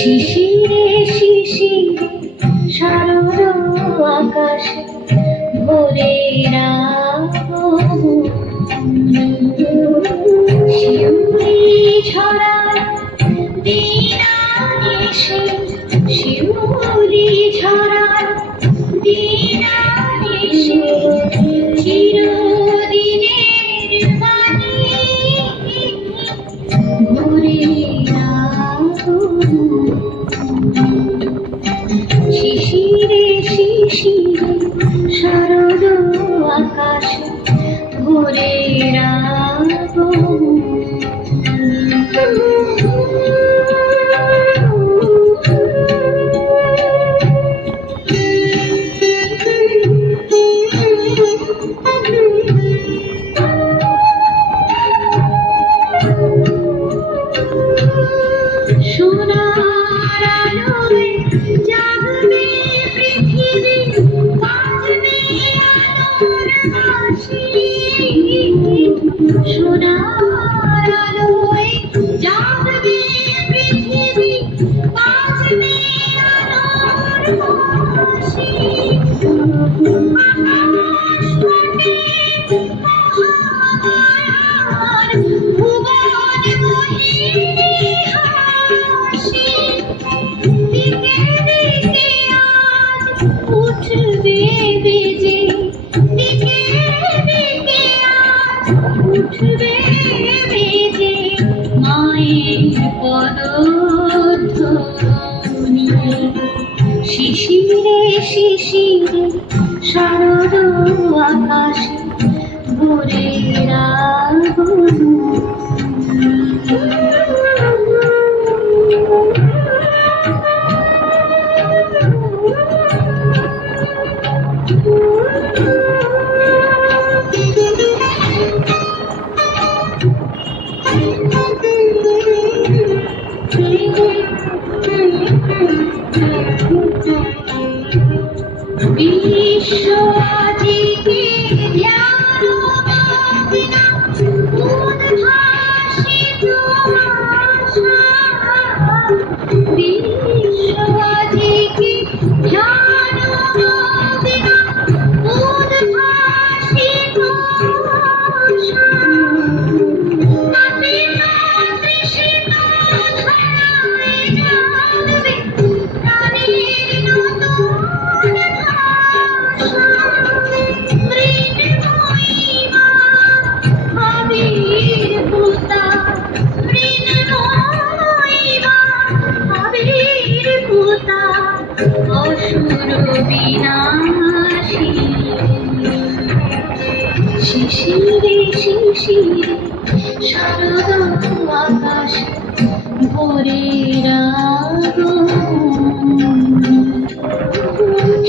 শিশিরে শিশিরে শারদ আকাশে ভোরের আগমন। শিউলি ঝরার দিন এসে, শিউলি ঝরার দিন এসে, চিরদিনের বাণী ভোরের আগমন। শিশিরে শিশিরে শারদ আকাশে ভোরের আগমন। সোনার আলোয় জাগবে পৃথিবী, বাজবে আলোর বাঁশি। সোনার আলোয় জাগবে পৃথিবী, বাজবে আলোর বাঁশি। আকাশ ফাটে মহামায়ার, ভুবন মোহিনী হাসি। দিকে দিকে আজ উঠবে বেজে, দিকে দিকে আজ উঠবে বেজে মায়ের পদধ্বনি। শিশিরে শিশিরে শারদ আকাশে ভোরের আগমন। বিশ্ব আজিকে ধ্যান মগ্ন, উদ্ভাসিত আশা। বিশ্ব আজিকে ধ্যান মগ্ন, উদ্ভাসিত আশা। তাপিত তৃষিত ধারায় জাগবে প্রাণের নতুন ভাষা। মৃন্ময়ী মা আবির্ভূতা, মৃন্ময়ী মা আবির্ভূতা, অসুর বিনাশিনী। শিশিরে শিশিরে শারদ আকাশে ভোরের আগমন।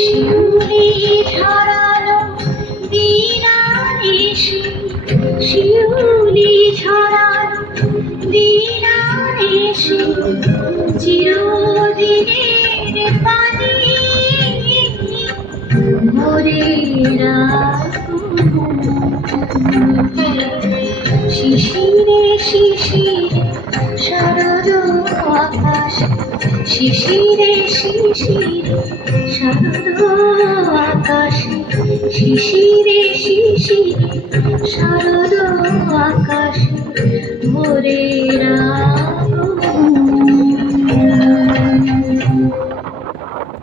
শিউলি ঝরালো দিন এসে, শিউলি ঝরালো দিন এসে, চিরদিনের বাণী ভোরের আগমন। শিশিরে শিশিরে শারদ আকাশে, শিশিরে শিশিরে শারদ আকাশে, শিশিরে শিশিরে শারদ